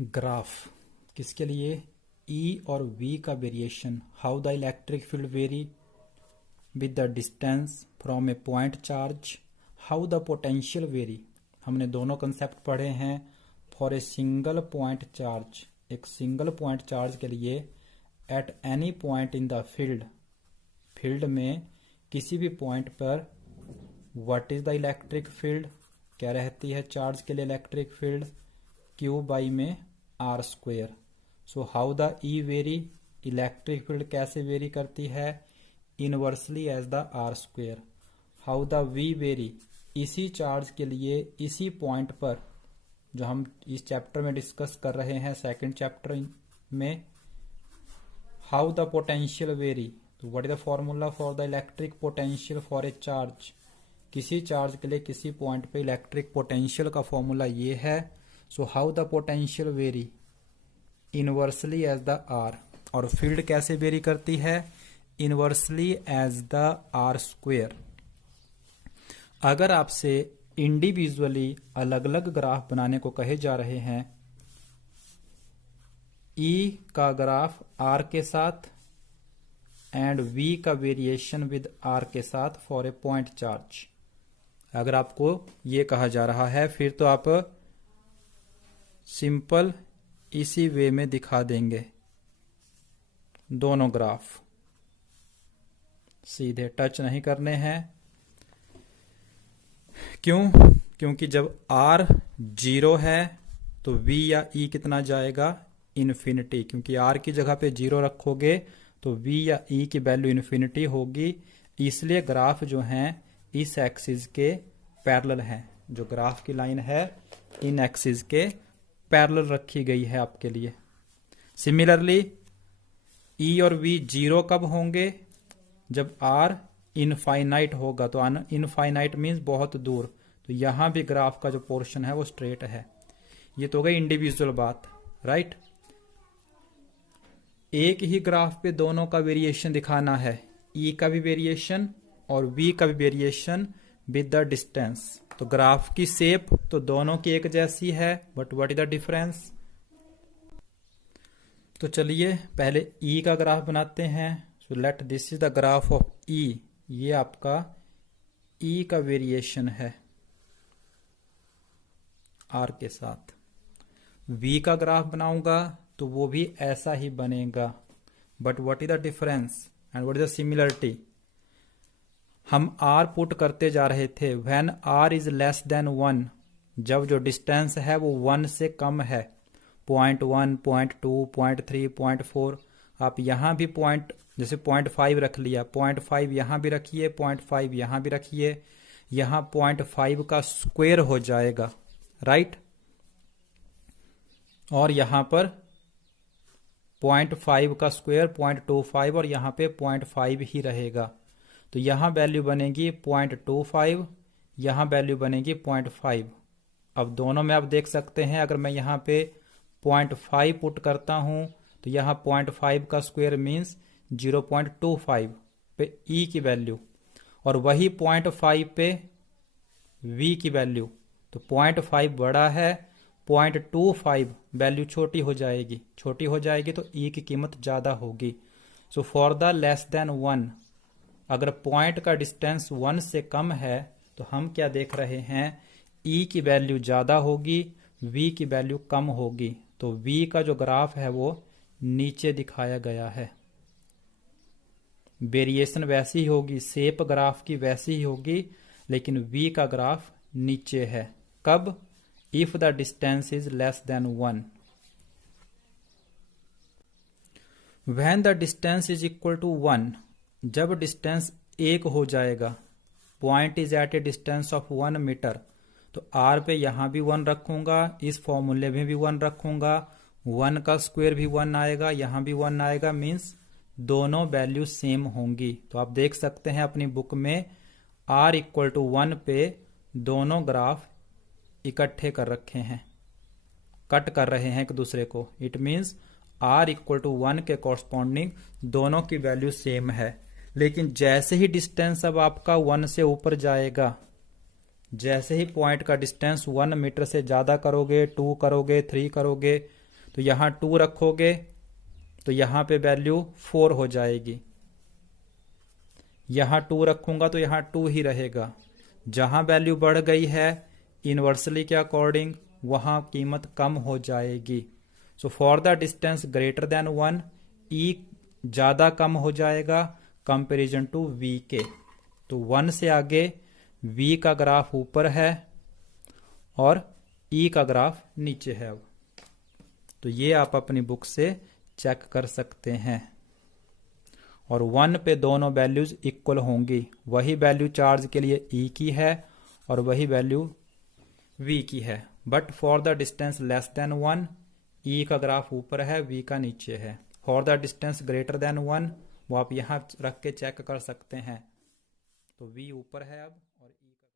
Graph किसके लिए? ई और वी का variation, how the electric field vary with the distance from a point charge, how the potential vary. हमने दोनों concept पढ़े हैं। For a single point charge, एक सिंगल पॉइंट चार्ज के लिए, at any point in the field, field में किसी भी पॉइंट पर, what is the electric field, क्या रहती है चार्ज के लिए इलेक्ट्रिक फील्ड, क्यू बाई में r square. So how the E vary, electric field कैसे वेरी करती है? Inversely as the r square. How the V vary, इसी चार्ज के लिए इसी पॉइंट पर, जो हम इस चैप्टर में डिस्कस कर रहे हैं सेकंड चैप्टर में, हाउ द पोटेंशियल वेरी, तो what is the formula for the electric potential for a charge, किसी चार्ज के लिए किसी पॉइंट पे इलेक्ट्रिक पोटेंशियल का फॉर्मूला ये है। So how the potential vary inversely as the r, और फील्ड कैसे वेरी करती है? Inversely as the r square. अगर आपसे इंडिविजुअली अलग अलग ग्राफ बनाने को कहे जा रहे हैं, ई का ग्राफ आर के साथ एंड वी का वेरिएशन विद आर के साथ फॉर ए पॉइंट चार्ज, अगर आपको ये कहा जा रहा है, फिर तो आप सिंपल इसी वे में दिखा देंगे दोनों ग्राफ, सीधे टच नहीं करने हैं। क्यों? क्योंकि जब आर 0 है तो वी या ई कितना जाएगा? इन्फिनिटी। क्योंकि आर की जगह पे 0 रखोगे तो वी या ई की वैल्यू इन्फिनिटी होगी। इसलिए ग्राफ जो हैं इस एक्सिस के पैरेलल हैं। जो ग्राफ की लाइन है इन एक्सिस के पैरेलल रखी गई है आपके लिए। सिमिलरली ई और वी 0 कब होंगे? जब आर इनफाइनाइट होगा। तो इनफाइनाइट मीन्स बहुत दूर। तो यहां भी ग्राफ का जो पोर्शन है वो स्ट्रेट है। ये तो हो गई इंडिविजुअल बात, राइट। एक ही ग्राफ पे दोनों का वेरिएशन दिखाना है, ई का भी वेरिएशन और वी का भी वेरिएशन विद द डिस्टेंस। तो ग्राफ की शेप तो दोनों की एक जैसी है, but what is the difference? तो चलिए पहले ई का ग्राफ बनाते हैं। So let this is the graph of E. ये आपका ई का वेरिएशन है आर के साथ। वी का ग्राफ बनाऊंगा तो वो भी ऐसा ही बनेगा, but what is the difference and what is the similarity? हम आर पुट करते जा रहे थे when r is less than 1, जब जो डिस्टेंस है वो 1 से कम है। 0.1, 0.2, 0.3, 0.4। आप यहां भी पॉइंट, जैसे 0.5 रख लिया, 0.5 यहां भी रखिए, 0.5 यहां भी रखिए, यहां 0.5 का स्क्वायर हो जाएगा, राइट। और यहां पर 0.5 का स्क्वायर 0.25 और यहां पे 0.5 ही रहेगा। तो यहां वैल्यू बनेगी 0.25, यहां वैल्यू बनेगी 0.5। अब दोनों में आप देख सकते हैं, अगर मैं यहां पे 0.5 पुट करता हूं तो यहां 0.5 का स्क्वायर मीन्स 0.25 पे ई की वैल्यू, और वही 0.5 पे वी की वैल्यू। तो 0.5 बड़ा है, 0.25 वैल्यू छोटी हो जाएगी। छोटी हो जाएगी तो ई की कीमत ज्यादा होगी। So for the less than 1, अगर पॉइंट का डिस्टेंस 1 से कम है तो हम क्या देख रहे हैं? ई की वैल्यू ज्यादा होगी, वी की वैल्यू कम होगी। तो वी का जो ग्राफ है वो नीचे दिखाया गया है। वेरिएशन वैसी ही होगी, शेप ग्राफ की वैसी ही होगी, लेकिन वी का ग्राफ नीचे है। कब? If the distance is less than 1। When the distance is equal to 1, जब डिस्टेंस 1 हो जाएगा, point is at a distance of 1 metre, तो आर पे यहां भी 1 रखूंगा, इस फॉर्मूले में भी 1 रखूंगा, 1 का स्क्वायर भी 1 आएगा, यहां भी 1 आएगा, मीन्स दोनों वैल्यू सेम होंगी। तो आप देख सकते हैं अपनी बुक में आर इक्वल टू 1 पे दोनों ग्राफ इकट्ठे कर रखे हैं, कट कर रहे हैं एक दूसरे को। It means r equal to 1 के कॉरस्पॉन्डिंग दोनों की वैल्यू सेम है। लेकिन जैसे ही डिस्टेंस अब आपका 1 से ऊपर जाएगा, जैसे ही पॉइंट का डिस्टेंस 1 मीटर से ज्यादा करोगे, 2 करोगे, 3 करोगे, तो यहाँ 2 रखोगे तो यहाँ पे वैल्यू 4 हो जाएगी। यहाँ 2 रखूंगा तो यहाँ 2 ही रहेगा। जहां वैल्यू बढ़ गई है इनवर्सली के अकॉर्डिंग वहां कीमत कम हो जाएगी। So for the distance greater than 1 ई ज्यादा कम हो जाएगा कंपेरिजन टू वी के। तो 1 से आगे वी का ग्राफ ऊपर है और ई का ग्राफ नीचे है। तो ये आप अपनी बुक से चेक कर सकते हैं। और 1 पे दोनों वैल्यूज इक्वल होंगी। वही वैल्यू चार्ज के लिए ई की है और वही वैल्यू वी की है। But for the distance less than 1 ई का ग्राफ ऊपर है, वी का नीचे है। For the distance greater than 1 वो आप यहां रख के चेक कर सकते हैं। तो वी ऊपर है अब